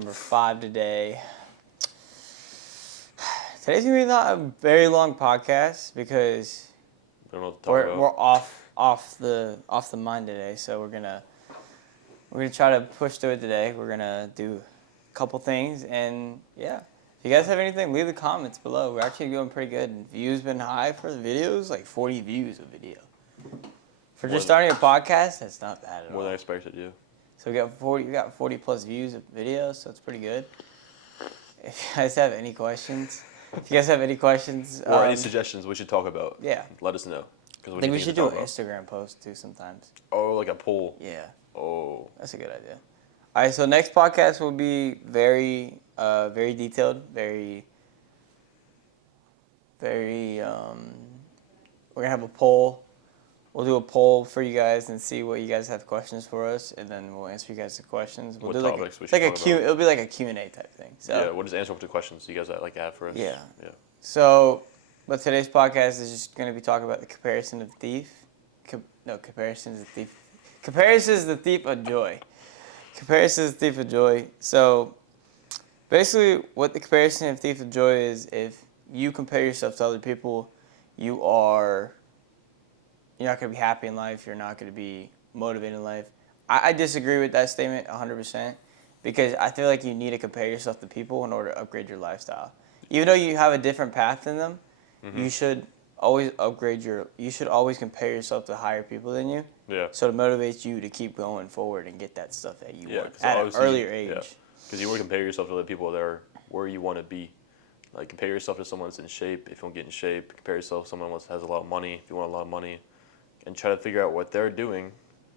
Number 5 today. Today's gonna be not a very long podcast because We don't know what to talk we're about. off the mind today. So we're gonna try to push through it today. We're gonna do a couple things, and yeah. If you guys have anything, leave the comments below. We're actually doing pretty good. Views been high for the videos, like 40 views a video. For just starting a podcast, that's not bad at all. More than I expected, yeah. So we got 40 plus views of videos, so it's pretty good. If you guys have any questions, Or any suggestions we should talk about, yeah, let us know. I think we should do an Instagram post too sometimes. Oh, like a poll. Yeah. Oh. That's a good idea. All right, so next podcast will be very detailed, very. We're gonna have a poll. We'll do a poll for you guys and see what you guys have questions for us, and then we'll answer you guys the questions. We'll What do topics we like should a talk Q. about. It'll be like a Q&A type thing. So Yeah, we'll just answer up to questions you guys like have for us. Yeah. Yeah. So, but today's podcast is just gonna be talking about the comparison of thief. Comparison is the thief. Comparison is the thief of joy. Comparison is the thief of joy. So, basically, what the comparison of thief of joy is, if you compare yourself to other people, you're not going to be happy in life. You're not going to be motivated in life. I disagree with that statement 100% because I feel like you need to compare yourself to people in order to upgrade your lifestyle. Even though you have a different path than them, you should always you should always compare yourself to higher people than you. Yeah. So it motivates you to keep going forward and get that stuff that you Yeah, want at an earlier age. Yeah. Because you want to compare yourself to other people that are where you want to be. Like, compare yourself to someone that's in shape if you want to get in shape. Compare yourself to someone that has a lot of money if you want a lot of money. And try to figure out what they're doing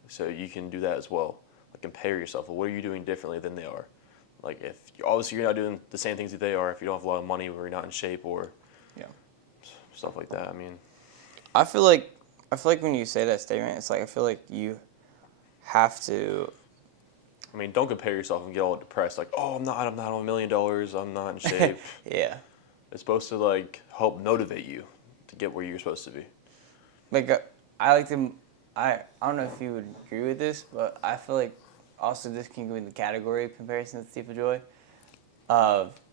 so you can do that as well. Like, compare yourself. What are you doing differently than they are? Like, if obviously you're not doing the same things that they are if you don't have a lot of money or you're not in shape or stuff like that. I mean, I feel like when you say that statement, it's like I feel like you have to. I mean, don't compare yourself and get all depressed. Like, oh, I'm not on $1 million. I'm not in shape. Yeah. It's supposed to like help motivate you to get where you're supposed to be. Like I like to. I don't know if you would agree with this, but I feel like also this can go in the category of comparison to the thief of joy.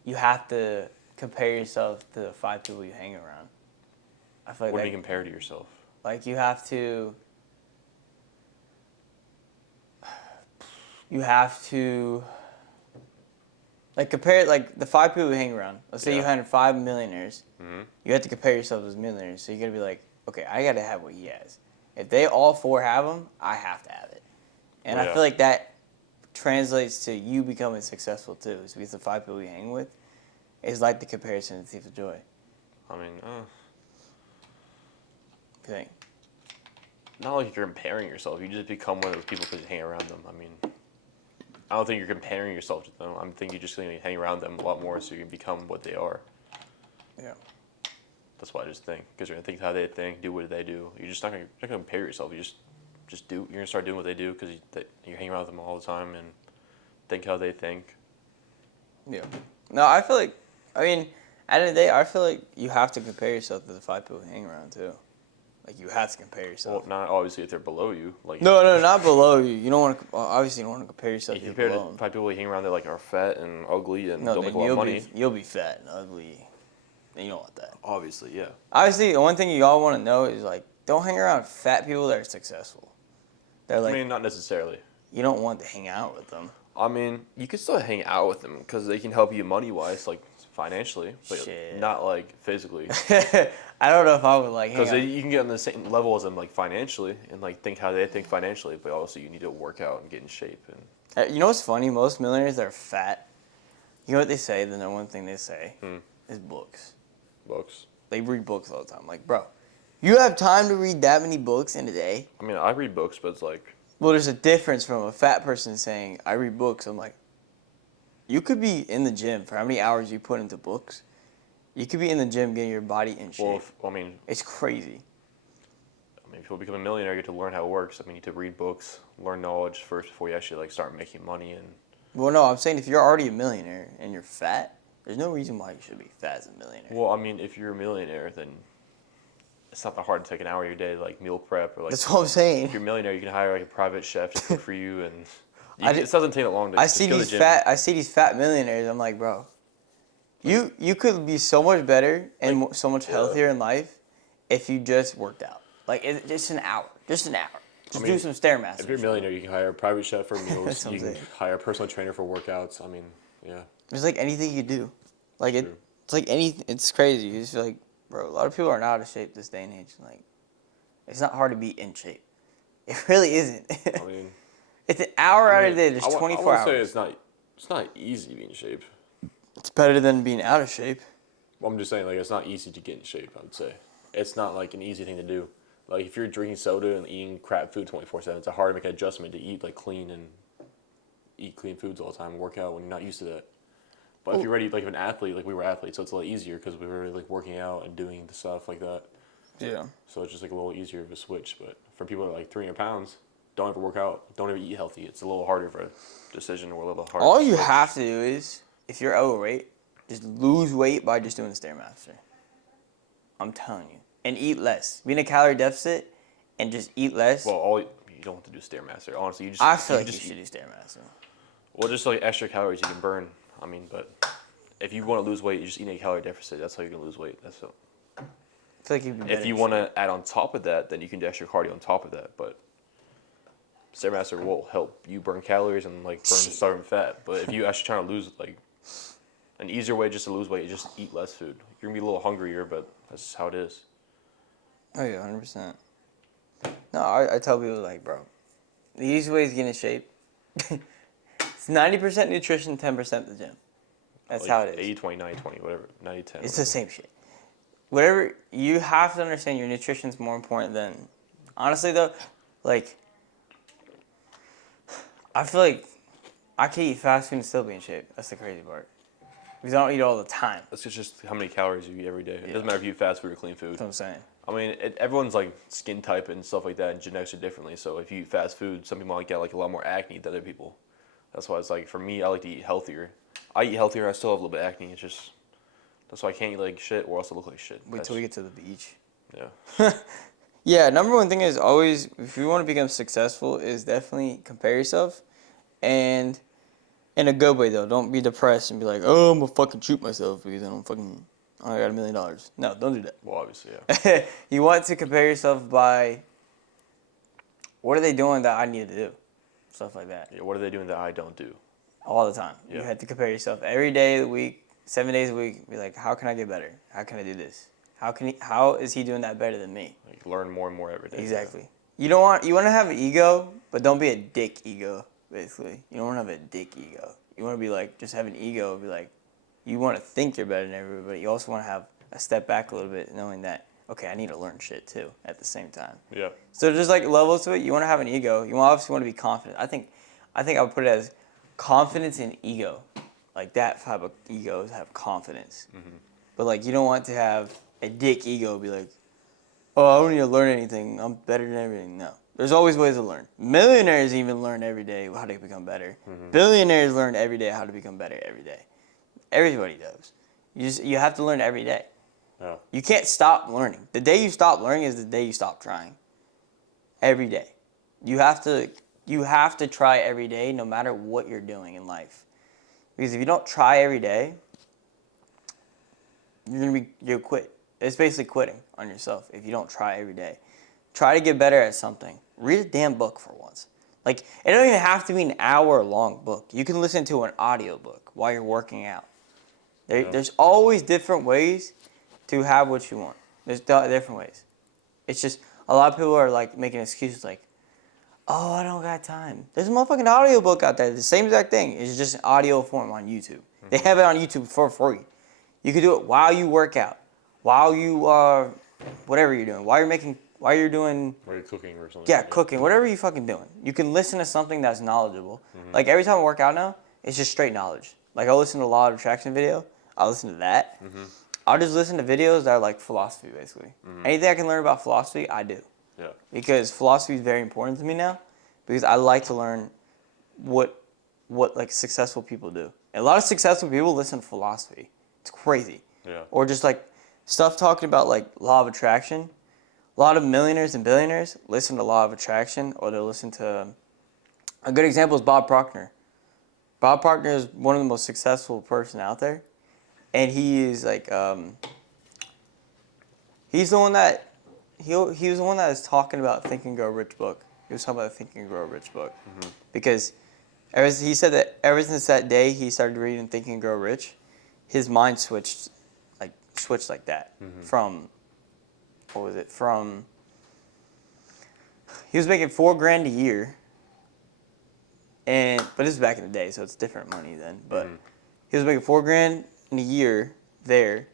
You have to compare yourself to the 5 people you hang around. I feel like What do you compare to yourself? Like you have to like compare like the 5 people you hang around. Let's say you had 5 millionaires. Mm-hmm. You have to compare yourself to those millionaires. So you got to be like, okay, I got to have what he has. If they all 4 have them, I have to have it. And I feel like that translates to you becoming successful too. It's because the 5 people you hang with is like the comparison to the thief of joy. I mean, You think? not like you're comparing yourself. You just become one of those people because you hang around them. I mean, I don't think you're comparing yourself to them. I think you're just going to hang around them a lot more so you can become what they are. Yeah. That's what I just think. Because you're going to think how they think, do what they do. You're just not going to compare yourself. You just do. You're going to start doing what they do because you hang around with them all the time and think how they think. Yeah. No, I feel like, I mean, at the end of the day, I feel like you have to compare yourself to the 5 people you hang around too. Like, you have to compare yourself. Well, not obviously if they're below you. Like No, not below you. You don't want to, obviously you don't want to compare yourself if to you people compare below to them. 5 people you hang around that like are fat and ugly and No, don't then make a lot of money. you'll be fat and ugly. And you don't want that. Obviously, yeah. Obviously, the one thing you all want to know is, like, don't hang around fat people that are successful. They're like, I mean, not necessarily. you don't want to hang out with them. I mean, you could still hang out with them because they can help you money-wise, like financially, but Shit. not like physically. I don't know if I would, like, hang Because out. you can get on the same level as them, like financially, and like think how they think financially, but also you need to work out and get in shape. And You know what's funny? Most millionaires that are fat, you know what they say? The number one thing they say is books. books. They read books all the time. Like, bro, you have time to read that many books in a day? I mean, I read books, but it's like, Well, there's a difference from a fat person saying, I read books. I'm like, you could be in the gym for how many hours you put into books. You could be in the gym getting your body in shape. well, I mean, It's crazy. if you become a millionaire, you get to learn how it works. I mean, you need to read books, learn knowledge first before you actually like start making money. And Well, no, I'm saying if you're already a millionaire and you're fat, there's no reason why you should be fat as a millionaire. well, I mean, if you're a millionaire, then it's not that hard to take an hour of your day to like meal prep or like. That's what I'm saying. If you're a millionaire, you can hire like a private chef to cook for you and. It doesn't take that long to I just see go to the these gym. fat millionaires. I'm like, bro, you could be so much better and so much healthier in life if you just worked out. Like just an hour. Just do some stairmasters. If you're a millionaire, you can hire a private chef for meals. That's what You I'm can saying. hire a personal trainer for workouts. I mean, yeah. It's like anything you do. Like True. it's like anything. It's crazy. You just feel like, bro, a lot of people are not out of shape this day and age. Like, it's not hard to be in shape. It really isn't. I mean, It's an hour out of the day. There's 24 I wouldn't say hours. it's not easy to be in shape. It's better than being out of shape. Well, I'm just saying, like, it's not easy to get in shape, I would say. It's not, like, an easy thing to do. Like, if you're drinking soda and eating crap food 24/7, it's hard to make an adjustment to eat, like, clean and eat clean foods all the time and work out when you're not used to that. But if you're ready, like, an athlete, like, we were athletes, so it's a lot easier because we were, like, working out and doing the stuff like that. Yeah. So it's just, like, a little easier of a switch. But for people that are, like, 300 pounds, don't ever work out, don't ever eat healthy, it's a little harder of a decision or a little harder. All you have to do is, if you're overweight, just lose weight by just doing the Stairmaster. I'm telling you. And eat less. Be in a calorie deficit and just eat less. Well, you don't have to do Stairmaster. Honestly, you just. I feel like just you should do Stairmaster. Well, just like extra calories you can burn. I mean, but if you want to lose weight, you just eat a calorie deficit. That's how you're gonna lose weight. That's it. I feel like you'd be better If you want to add on top of that, then you can do extra cardio on top of that. But Stairmaster will help you burn calories and like burn starving fat. But if you actually trying to lose, like, an easier way just to lose weight is just eat less food. You're gonna be a little hungrier, but that's how it is. Oh yeah, 100%. No, I tell people like, bro, the easy way is get in shape. It's 90% nutrition, 10% the gym. That's Like how it is. 80, 20, 90, 20, whatever. 90, 10. It's the same shit. Whatever, you have to understand your nutrition's more important than, honestly though, like, I feel like I can eat fast food and still be in shape. That's the crazy part. Because I don't eat all the time. That's just how many calories you eat every day. It Yeah. doesn't matter if you eat fast food or clean food. That's what I'm saying. I mean, everyone's like skin type and stuff like that, and genetics are differently. So if you eat fast food, some people might get like a lot more acne than other people. That's why it's like for me, I like to eat healthier. I eat healthier. I still have a little bit of acne. It's just that's why I can't eat like shit or else I look like shit. Wait till we get to the beach. Yeah. Yeah, number one thing is always, if you want to become successful, is definitely compare yourself. And in a good way, though. Don't be depressed and be like, oh, I'm going to fucking shoot myself because I got $1 million. No, don't do that. Well, obviously, yeah. You want to compare yourself by, what are they doing that I need to do? Stuff like that. Yeah. What are they doing that I don't do? All the time. Yeah. You have to compare yourself every day of the week, 7 days a week. Be like, how can I get better? How can I do this? How is he doing that better than me? Like learn more and more every day. Exactly. You want to have an ego, but don't be a dick ego, basically. You don't want to have a dick ego. You want to be like, just have an ego, be like, you want to think you're better than everybody. You also want to have a step back a little bit, knowing that, okay, I need to learn shit too at the same time. Yeah. So there's like levels to it. You want to have an ego. You obviously want to be confident. I think I would put it as confidence and ego. Like that type of egos have confidence. Mm-hmm. But like you don't want to have a dick ego be like, oh, I don't need to learn anything. I'm better than everything. No. There's always ways to learn. Millionaires even learn every day how to become better. Mm-hmm. Billionaires learn every day how to become better every day. Everybody does. You have to learn every day. Yeah. You can't stop learning. The day you stop learning is the day you stop trying. Every day. You have to try every day no matter what you're doing in life. Because if you don't try every day, you'll quit. It's basically quitting on yourself if you don't try every day. Try to get better at something. Read a damn book for once. Like, it don't even have to be an hour-long book. You can listen to an audiobook while you're working out. There's always different ways to have what you want. There's different ways. It's just, a lot of people are, like, making excuses like, oh, I don't got time. There's a motherfucking audiobook out there. The same exact thing. It's just an audio form on YouTube. Mm-hmm. They have it on YouTube for free. You can do it while you work out, while you are, whatever you're doing, while you're cooking or something. Yeah, cooking, whatever you're fucking doing. You can listen to something that's knowledgeable. Mm-hmm. Like every time I work out now, it's just straight knowledge. Like I'll listen to a law of attraction video. I'll listen to that. Mm-hmm. I'll just listen to videos that are like philosophy, basically. Mm-hmm. Anything I can learn about philosophy, I do. Yeah. Because philosophy is very important to me now. Because I like to learn what like successful people do. And a lot of successful people listen to philosophy. It's crazy. Yeah. Or just like stuff talking about like law of attraction. A lot of millionaires and billionaires listen to law of attraction, or they'll listen to A good example is Bob Proctor. Bob Proctor is one of the most successful person out there, and he is like he's the one that he was the one that was talking about Think and Grow Rich book. He was talking about the Think and Grow Rich book because he said that ever since that day he started reading Think and Grow Rich, his mind switched like that from what was it from he was making $4,000 a year, but this is back in the day, so it's different money then. But he was making $4,000 in a year there,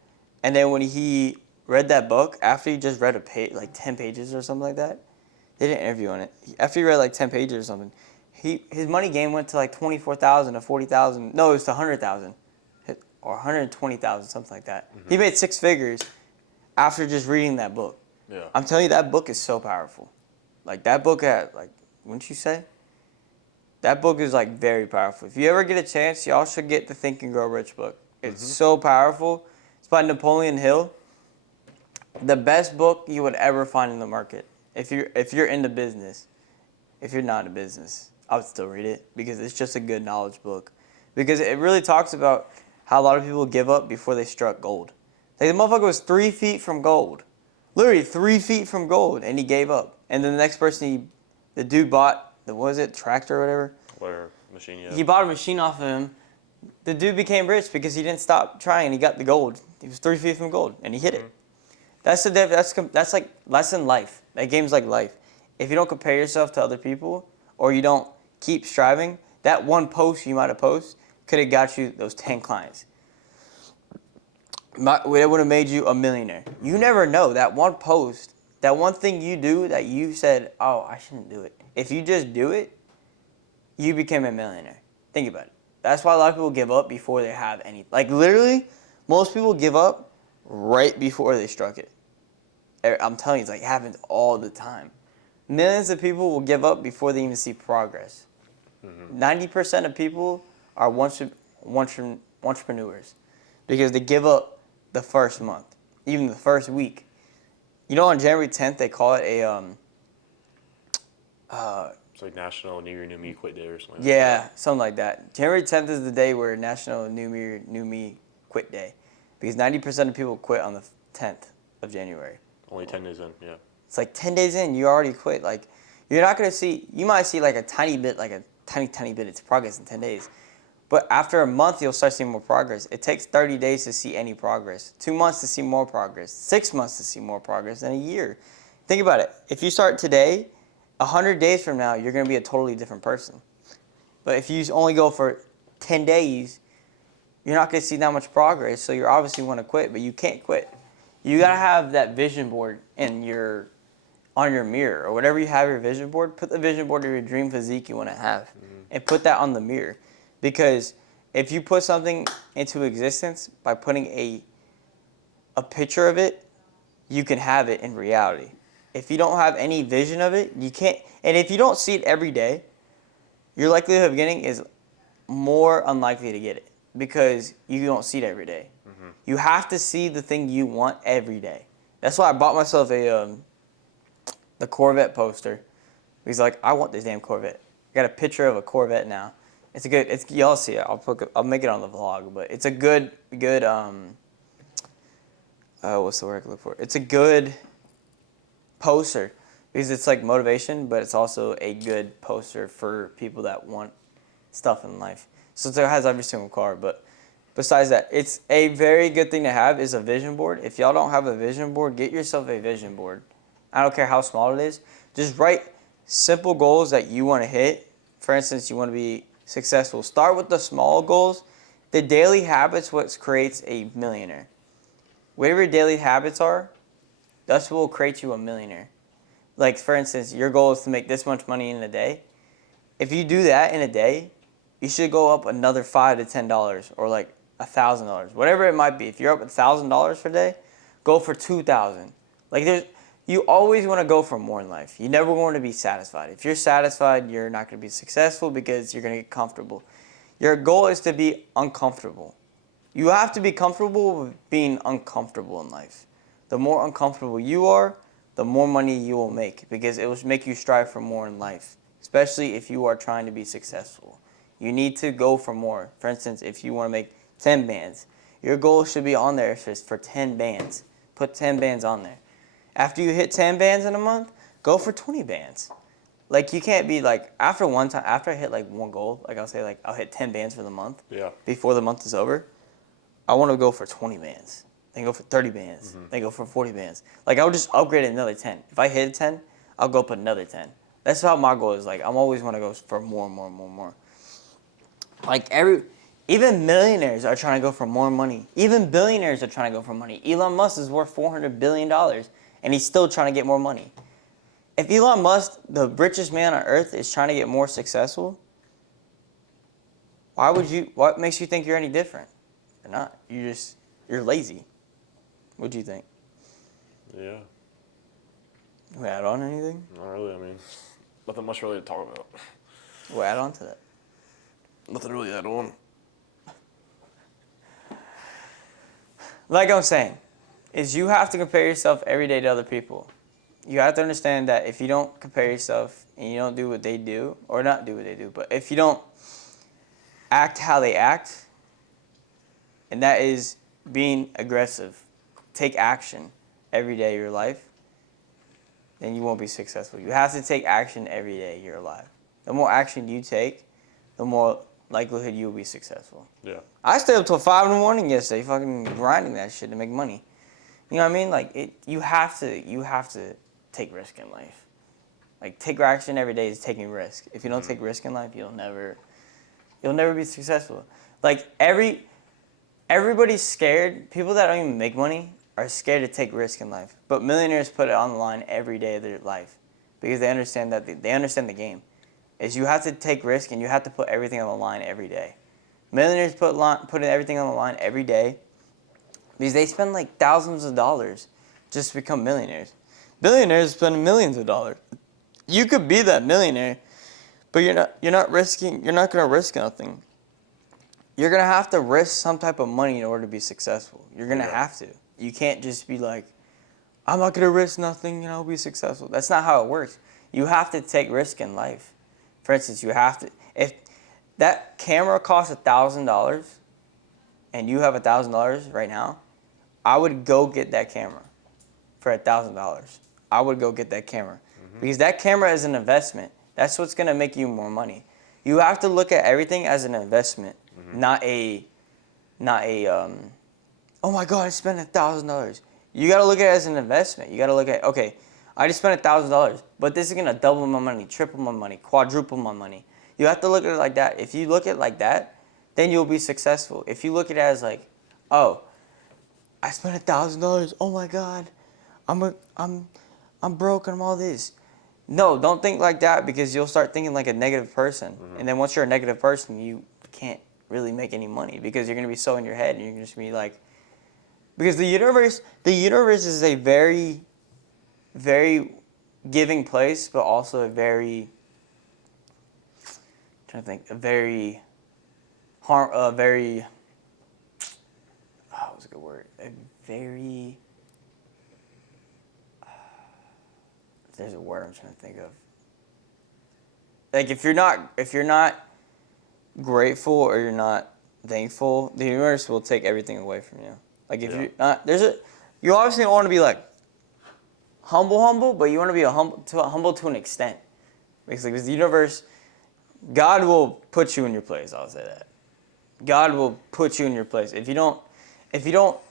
and then when he read that book, after he just read a page, like 10 pages or something like that, they did an interview on it. After he read like 10 pages or something, his money game went to like 24,000 to 40,000. No, it was to 100,000 or 120,000, something like that. He made six figures after just reading that book. Yeah. I'm telling you, that book is so powerful. Like that book wouldn't you say? That book is like very powerful. If you ever get a chance, y'all should get the Think and Grow Rich book. It's so powerful. It's by Napoleon Hill. The best book you would ever find in the market. If you're into business. If you're not in business, I would still read it because it's just a good knowledge book. Because it really talks about how a lot of people give up before they struck gold. Like the motherfucker was 3 feet from gold. Literally 3 feet from gold, and he gave up. And then the next person, the dude bought tractor or whatever. Whatever machine you have. He bought a machine off of him. The dude became rich because he didn't stop trying. He got the gold. He was 3 feet from gold, and he hit it. That's in life. That game's like life. If you don't compare yourself to other people, or you don't keep striving, that one post you might have posted could have got you those 10 clients. It would have made you a millionaire. You never know. That one post, that one thing you do that you said, oh, I shouldn't do it. If you just do it, you became a millionaire. Think about it. That's why a lot of people give up before they have any. Like literally, most people give up right before they struck it. I'm telling you, it happens all the time. Millions of people will give up before they even see progress. 90% of people are entrepreneurs because they give up the first month, even the first week. You know, on January 10th, they call it It's like National New Year, New Me Quit Day or something. Yeah, something like that. January 10th is the day where National New Year, New Me Quit Day, because 90% of people quit on the 10th of January. Only 10 days in, yeah. It's like 10 days in, you already quit. Like, you're not going to see, you might see like a tiny bit, like a tiny bit of progress in 10 days. But after a month, you'll start seeing more progress. It takes 30 days to see any progress, 2 months to see more progress, 6 months to see more progress than a year. Think about it. If you start today, 100 days from now, you're going to be a totally different person. But if you only go for 10 days, you're not going to see that much progress, so you obviously want to quit, but you can't quit. You got to have that vision board on your mirror, or whatever you have your vision board, put the vision board of your dream physique you want to have, and put that on the mirror. Because if you put something into existence by putting a picture of it, you can have it in reality. If you don't have any vision of it, you can't. And if you don't see it every day, your likelihood of getting is more unlikely to get it because you don't see it every day. You have to see the thing you want every day. That's why I bought myself the Corvette poster. He's like, I want this damn Corvette. I got a picture of a Corvette now. Y'all see it. I'll make it on the vlog, but it's a good what's the word I look for? It's a good poster because it's like motivation, but it's also a good poster for people that want stuff in life. So it has every single car, but besides that, it's a very good thing to have is a vision board. If y'all don't have a vision board, get yourself a vision board. I don't care how small it is. Just write simple goals that you want to hit. For instance, you want to be successful. Start with the small goals. The daily habits what creates a millionaire. Whatever your daily habits are, that's what will create you a millionaire. Like, for instance, your goal is to make this much money in a day. If you do that in a day, you should go up another $5 to $10 or like $1,000, whatever it might be. If you're up $1,000 for a day, go for $2,000. Like you always want to go for more in life. You never want to be satisfied. If you're satisfied, you're not going to be successful because you're going to get comfortable. Your goal is to be uncomfortable. You have to be comfortable with being uncomfortable in life. The more uncomfortable you are, the more money you will make because it will make you strive for more in life, especially if you are trying to be successful. You need to go for more. For instance, if you want to make 10 bands, your goal should be on there just for 10 bands. Put 10 bands on there. After you hit 10 bands in a month, go for 20 bands. Like, you can't be like, after I hit like one goal, like I'll say like I'll hit 10 bands for the month. Yeah. Before the month is over, I want to go for 20 bands. Then go for 30 bands. Then go for 40 bands. Like, I'll just upgrade another 10. If I hit 10, I'll go up another 10. That's how my goal is. Like, I'm always want to go for more and more and more and more. Like, even millionaires are trying to go for more money. Even billionaires are trying to go for money. Elon Musk is worth $400 billion, and he's still trying to get more money. If Elon Musk, the richest man on earth, is trying to get more successful, what makes you think you're any different? You're not. You're lazy. What do you think? Yeah. We add on anything? Not really. I mean, Nothing much really to talk about. We'll add on to that. Nothing really to add on. Like I'm saying, is you have to compare yourself every day to other people. You have to understand that if you don't compare yourself and you don't do what they do, or not do what they do, but if you don't act how they act, and that is being aggressive, take action every day of your life, then you won't be successful. You have to take action every day you're alive. The more action you take, the more likelihood you will be successful. yeah. I stayed up till 5 in the morning yesterday, fucking grinding that shit to make money. You know what I mean? Like, you have to take risk in life. Like, take action every day is taking risk. If you don't take risk in life, you'll never be successful. Like, everybody's scared. People that don't even make money are scared to take risk in life. But millionaires put it on the line every day of their life because they understand that they understand the game. Is you have to take risk and you have to put everything on the line every day. Millionaires put everything on the line every day because they spend like thousands of dollars just to become millionaires. Billionaires spend millions of dollars. You could be that millionaire, but you're not going to risk nothing. You're going to have to risk some type of money in order to be successful. You're going to have to. You can't just be like, I'm not going to risk nothing and I'll be successful. That's not how it works. You have to take risk in life. For instance, if that camera costs $1,000 and you have $1,000 right now, I would go get that camera for $1,000. I would go get that camera because that camera is an investment. That's what's going to make you more money. You have to look at everything as an investment, not a oh my God, I spent $1,000. You got to look at it as an investment. You got to look at, okay, I just spent $1,000, but this is going to double my money, triple my money, quadruple my money. You have to look at it like that. If you look at it like that, then you'll be successful. If you look at it as like, oh, I spent $1,000. Oh my God, I'm broke and I'm all this. No, don't think like that because you'll start thinking like a negative person. And then once you're a negative person, you can't really make any money because you're going to be so in your head and you're just going to be like, because the universe is a very, very giving place, but also a very, I'm trying to think, what's a good word? There's a word I'm trying to think of. Like, if you're not grateful or you're not thankful, the universe will take everything away from you. Like, if you're not, you obviously don't want to be like humble, but you want to be humble to an extent. Because the universe, God will put you in your place. I'll say that. God will put you in your place. If you don't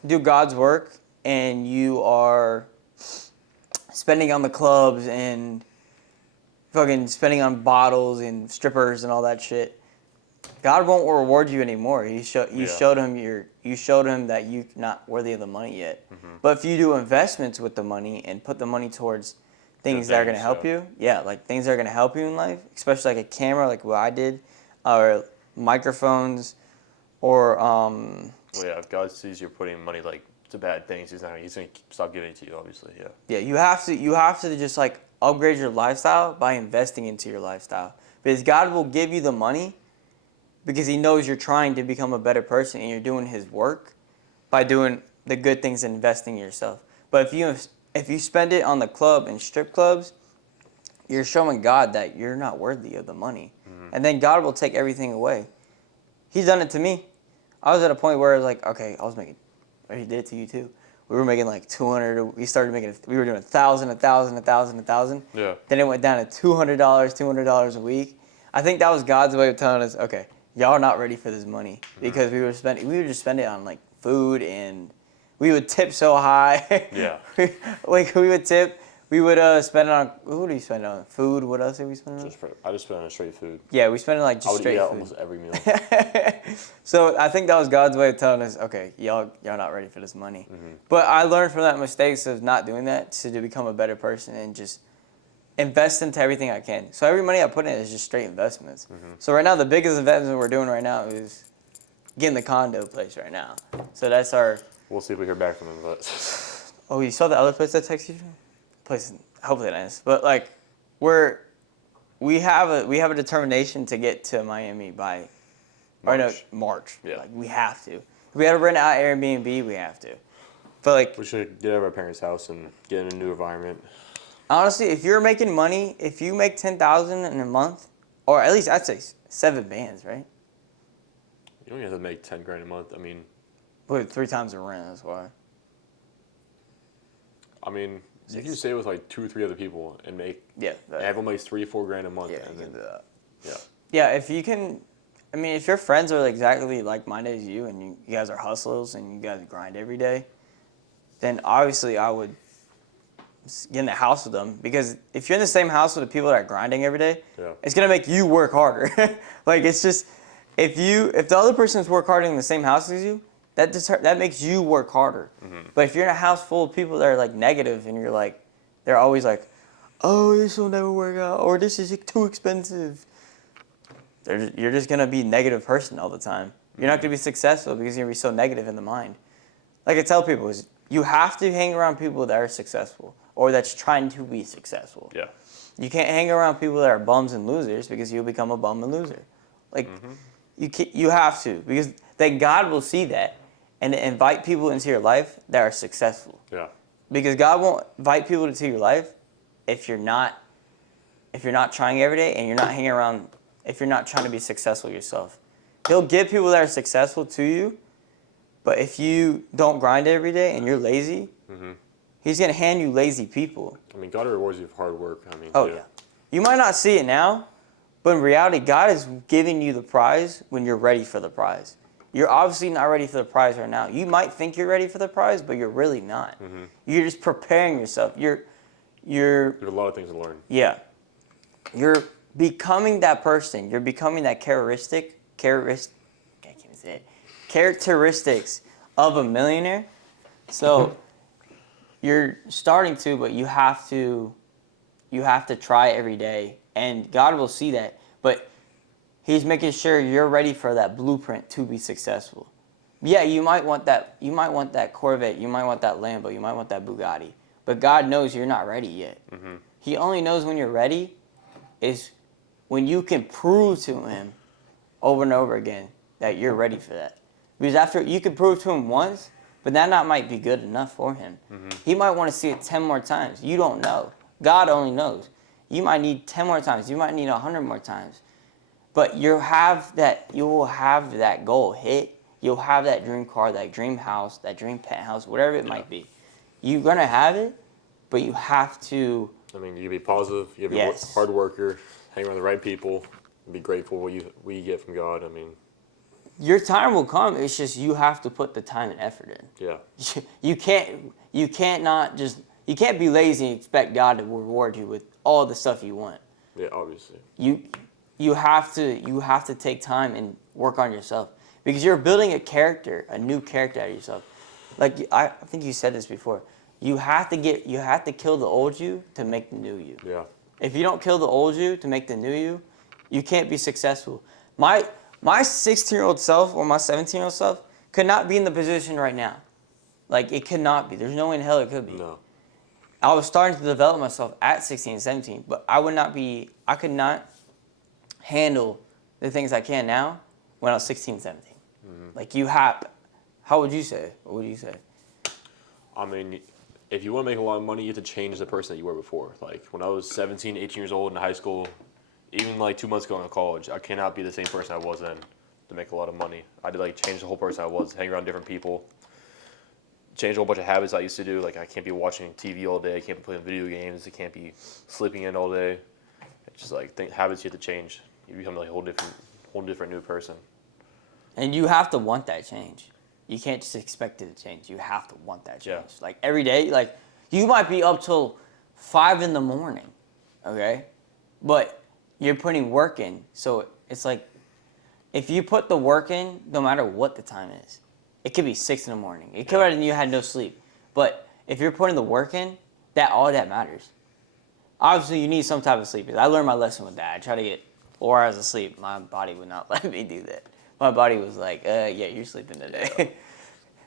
do God's work and you are spending on the clubs and fucking spending on bottles and strippers and all that shit, God won't reward you anymore. You showed him that you're not worthy of the money yet. But if you do investments with the money and put the money towards things that are going to help you, like things that are going to help you in life, especially like a camera, like what I did, or microphones, or Well, yeah, if God sees you're putting money like to bad things, he's going to stop giving it to you, obviously. Yeah, you have to just like upgrade your lifestyle by investing into your lifestyle, because God will give you the money because he knows you're trying to become a better person and you're doing his work by doing the good things and investing in yourself. But if you spend it on the club and strip clubs, you're showing God that you're not worthy of the money. And then God will take everything away. He's done it to me. I was at a point where I was like, okay, he did it to you too. We were making like 200, we were doing 1,000, 1,000, 1,000, 1,000. Yeah. Then it went down to $200 a week. I think that was God's way of telling us, okay, y'all are not ready for this money. Because we would just spend it on like food, and we would tip so high. Yeah. Like we would tip. We would spend it on, what do you spend it on? Food. What else did we spend it on? I just spent on straight food. Yeah, we spent it like I just would straight eat out food. almost every meal. So I think that was God's way of telling us, okay, y'all not ready for this money. But I learned from that mistakes of not doing that to become a better person and just invest into everything I can. So every money I put in is just straight investments. So right now, the biggest investment we're doing right now is getting the condo place right now. So that's our. We'll see if we hear back from them. But Oh, you saw the other place I texted you? Place, hopefully nice. But like, we have a determination to get to Miami by March. Yeah. Like we have to. If we had to rent out Airbnb, we have to. But like, we should get out of our parents' house and get in a new environment. honestly, if you're making money, if you make 10,000 in a month, or at least I'd say 7 bands, right? You don't even have to make 10 grand a month. I mean, But 3 times the rent. That's why. you can stay with like 2 or 3 other people and make. Yeah. Everyone makes 3 or 4 grand a month. Yeah, and you then, can do that. Yeah. Yeah, if you can, I mean, if your friends are exactly like-minded as you, and you guys are hustlers and you guys grind every day, then obviously I would get in the house with them, because if you're in the same house with the people that are grinding every day, Yeah. it's gonna make you work harder. Like it's just if the other person's work harder in the same house as you, that makes you work harder. But if you're in a house full of people that are like negative and you're like, they're always like, oh, this will never work out, or this is too expensive. You're just gonna be a negative person all the time. You're not gonna be successful because you're gonna be so negative in the mind. Like I tell people, is you have to hang around people that are successful or that's trying to be successful. Yeah. You can't hang around people that are bums and losers, because you'll become a bum and loser. Like you have to, because then God will see that and invite people into your life that are successful. Yeah. Because God won't invite people into your life if you're not trying every day and you're not hanging around, if you're not trying to be successful yourself. He'll get people that are successful to you, but if you don't grind every day and you're lazy, He's going to hand you lazy people. I mean, God rewards you for hard work. Oh, yeah. You might not see it now, but in reality, God is giving you the prize when you're ready for the prize. You're obviously not ready for the prize right now. You might think you're ready for the prize, but you're really not. You're just preparing yourself. You're There's a lot of things to learn. Yeah. You're becoming that person. You're becoming that characteristics of a millionaire. So you're starting to, but you have to try every day, and God will see that. But He's making sure you're ready for that blueprint to be successful. Yeah, you might want that Corvette, you might want that Lambo, you might want that Bugatti. But God knows you're not ready yet. He only knows when you're ready is when you can prove to Him over and over again that you're ready for that. Because after you can prove to Him once, but that not might be good enough for Him. He might want to see it 10 more times. You don't know. God only knows. You might need 10 more times. You might need 100 more times. But you will have that goal hit. You'll have that dream car, that dream house, that dream penthouse, whatever it might be. You're going to have it, but you have to. I mean, you be positive. You be a hard worker. Hang around the right people. And be grateful what you get from God. I mean, your time will come. It's just you have to put the time and effort in. Yeah. You can't be lazy and expect God to reward you with all the stuff you want. Yeah, obviously. You have to take time and work on yourself, because you're building a new character out of yourself. Like I think you said this before. You have to kill the old you to make the new you. Yeah. If you don't kill the old you to make the new you, you can't be successful. My 16-year-old self or my 17-year-old self could not be in the position right now. Like, it could not be. There's no way in hell it could be. No. I was starting to develop myself at 16 and 17, but I could not handle the things I can now when I was 16 and 17. Like, how would you say? What would you say? I mean, if you want to make a lot of money, you have to change the person that you were before. Like when I was 17, 18 years old in high school, even like 2 months ago in college, I cannot be the same person I was then to make a lot of money. I had to like change the whole person I was, hang around different people, change a whole bunch of habits I used to do. Like I can't be watching TV all day, I can't be playing video games, I can't be sleeping in all day. It's just like habits you have to change. You become like a whole different new person. And you have to want that change. You can't just expect it to change. You have to want that change. Yeah. Like every day, like you might be up till 5 in the morning, okay? But you're putting work in. So it's like if you put the work in, no matter what the time is, it could be 6 in the morning. It could be you had no sleep. But if you're putting the work in, all that matters. Obviously, you need some type of sleep. I learned my lesson with that. I try to get 4 hours of sleep. My body would not let me do that. My body was like, yeah, you're sleeping today.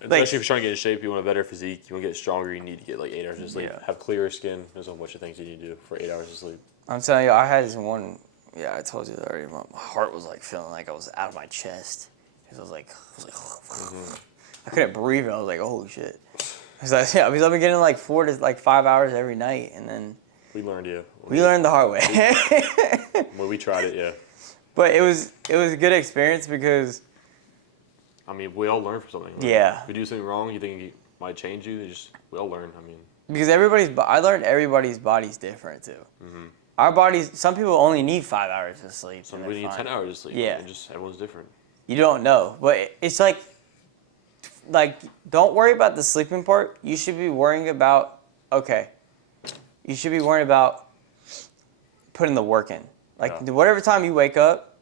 Especially if you're trying to get in shape, you want a better physique, you want to get stronger, you need to get like 8 hours of sleep. Yeah. Have clearer skin. There's a bunch of things you need to do for 8 hours of sleep. I'm telling you, I had this one. Yeah, I told you that already. My heart was like feeling like I was out of my chest. Cause I was like I couldn't breathe. I was like, holy shit. Because I've been getting like 4 to 5 hours every night, and then We learned, yeah. we learned the hard way. When we tried it, yeah. But it was a good experience because I mean, we all learn from something. Right? Yeah. If you do something wrong, you think it might change you. We all learn. I mean, because I learned everybody's body's different too. Mm-hmm. Our bodies, some people only need 5 hours of sleep. somebody needs 10 hours of sleep. Yeah. Everyone's different. You don't know, but it's like don't worry about the sleeping part. You should be worrying about You should be worrying about putting the work in. Like Yeah. whatever time you wake up,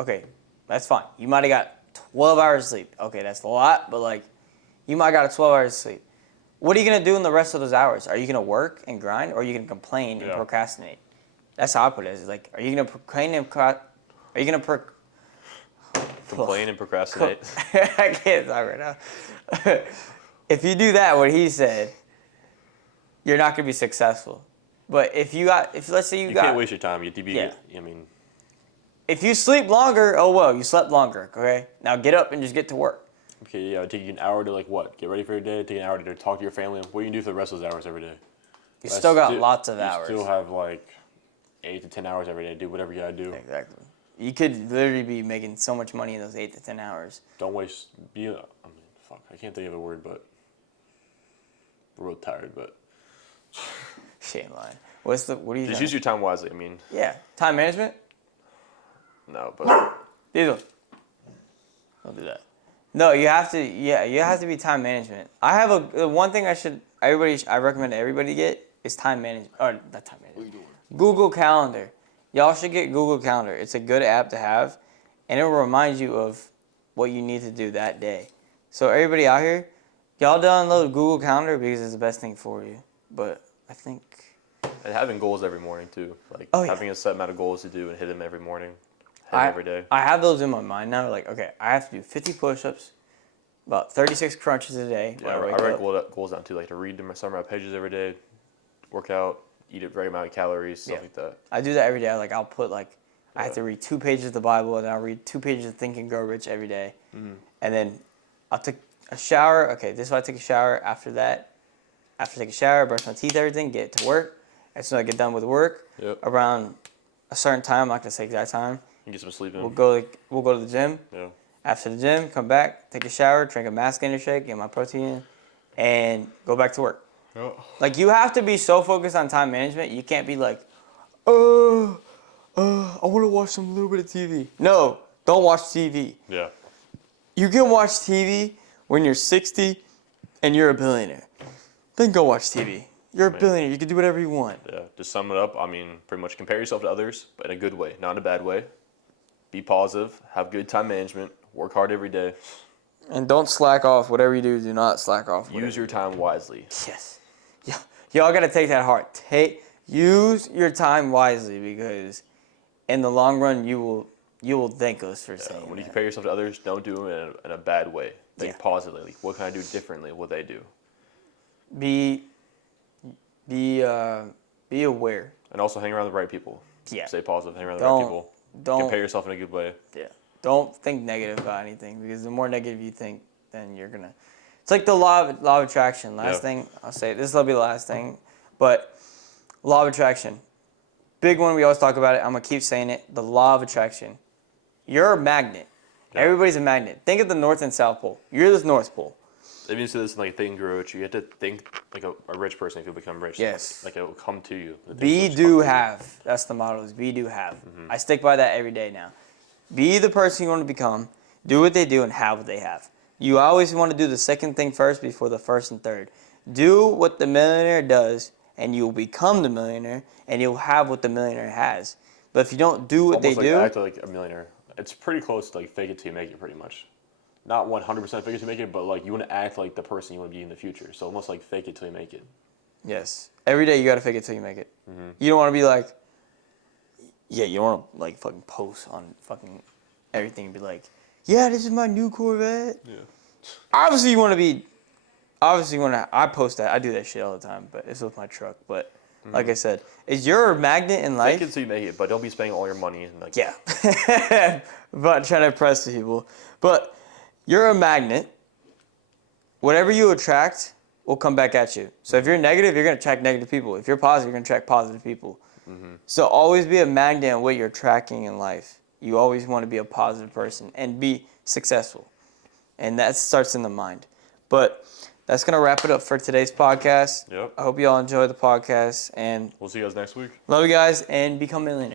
okay, that's fine. You might have got 12 hours of sleep. Okay, that's a lot, but like you might got 12 hours of sleep. What are you gonna do in the rest of those hours? Are you gonna work and grind, or are you gonna complain and Yeah. procrastinate? That's how I put it. It's like, are you gonna complain and Complain and procrastinate. I can't talk right now. If you do that, what he said, you're not gonna be successful. But if let's say You can't waste your time. You have to be. Yeah. I mean, if you sleep longer, oh well, you slept longer. Okay, now get up and just get to work. okay, yeah, it'd take you an hour to like what? Get ready for your day. Take an hour to talk to your family. What you can do for the rest of those hours every day? You still got lots of you hours. Still have like 8 to 10 hours every day. Do whatever you gotta do. Exactly. You could literally be making so much money in those 8 to 10 hours. Don't waste. Fuck. I can't think of a word, but we're both tired. But Shame line. What do you Just think? use your time wisely. I mean, Yeah, time management. no, but Diesel. Don't do that. No, you have to. Yeah, you have to be time management. I have one thing I recommend everybody get is time management. Or not time management. what are you doing? Google Calendar. Y'all should get Google Calendar. It's a good app to have, and it will remind you of what you need to do that day. So everybody out here, y'all download Google Calendar because it's the best thing for you. But I think and having goals every morning too, like Oh, yeah. having a set amount of goals to do and hit them every morning, hit them every day. I have those in my mind now. Like, okay, I have to do 50 push-ups, about 36 crunches a day. Yeah, when I wake write up. goals down too, like to read some amount of pages every day, work out, eat a right amount of calories, stuff Yeah. like that. I do that every day. Like, I'll put I have Yeah. to read 2 pages of the Bible, and I'll read 2 pages of Think and Grow Rich every day. Mm-hmm. And then I'll take a shower. Okay, this is why I take a shower. After I take a shower, brush my teeth, everything, get to work. As soon as I get done with work, Yep. around a certain time, I'm not gonna say exact time, You get some sleep in. we'll go to the gym. Yeah. After the gym, come back, take a shower, drink a mass gainer shake, get my protein in, and go back to work. Yeah. Like, you have to be so focused on time management. You can't be like, I want to watch some little bit of TV. No, don't watch TV. Yeah. You can watch TV when you're 60 and you're a billionaire. Then go watch TV. You're a billionaire. You can do whatever you want. Yeah. To sum it up, I mean, pretty much compare yourself to others, but in a good way, not in a bad way. Be positive, have good time management, work hard every day, And don't slack off. Whatever you do not slack off. use your time wisely. Yes. Yeah. Y'all got to take that heart. Use your time wisely, because in the long run, you will thank us for saying When you that. compare yourself to others, don't do it in a bad way. Think Yeah. positively. Like, what can I do differently? What they do, Be aware. and also hang around the right people. Yeah. Stay positive. Hang around the right people. Don't Compare yourself in a good way. Yeah. Don't think negative about anything, because the more negative you think, then you're gonna. It's like the law of attraction. Last Yeah. thing I'll say. This will be the last thing, but law of attraction, big one. We always talk about it. I'm gonna keep saying it. The law of attraction. You're a magnet. Yeah. Everybody's a magnet. Think of the North and South Pole. You're the North Pole. If you see this in like Think and Grow Rich, you have to think like a rich person if you become rich. Yes. Like it will come to you. The things Be, will just do, come to you. have. That's the motto. Is be, do, have. I stick by that every day now. Be the person you want to become. Do what they do and have what they have. You always want to do the second thing first before the first and third. Do what the millionaire does, and you'll become the millionaire, and you'll have what the millionaire has. But if you don't do what Almost they do, act like a millionaire. It's pretty close to like fake it till you make it, pretty much. Not 100% fake it till you make it, but like you want to act like the person you want to be in the future. So almost like fake it till you make it. yes, every day you gotta fake it till you make it. You don't want to be like, yeah, you don't want to like fucking post on fucking everything and be like, yeah, this is my new Corvette. Yeah. Obviously, you want to be. Obviously, when I post that, I do that shit all the time, but it's with my truck. But like I said, is your magnet in life? Fake it till you make it, but don't be spending all your money and like. Yeah. But trying to impress the people. But you're a magnet. Whatever you attract will come back at you. So if you're negative, you're going to attract negative people. If you're positive, you're going to attract positive people. So always be a magnet on what you're attracting in life. You always want to be a positive person and be successful. And that starts in the mind. But that's going to wrap it up for today's podcast. Yep. I hope you all enjoyed the podcast. And We'll see you guys next week. love you guys and become millionaires.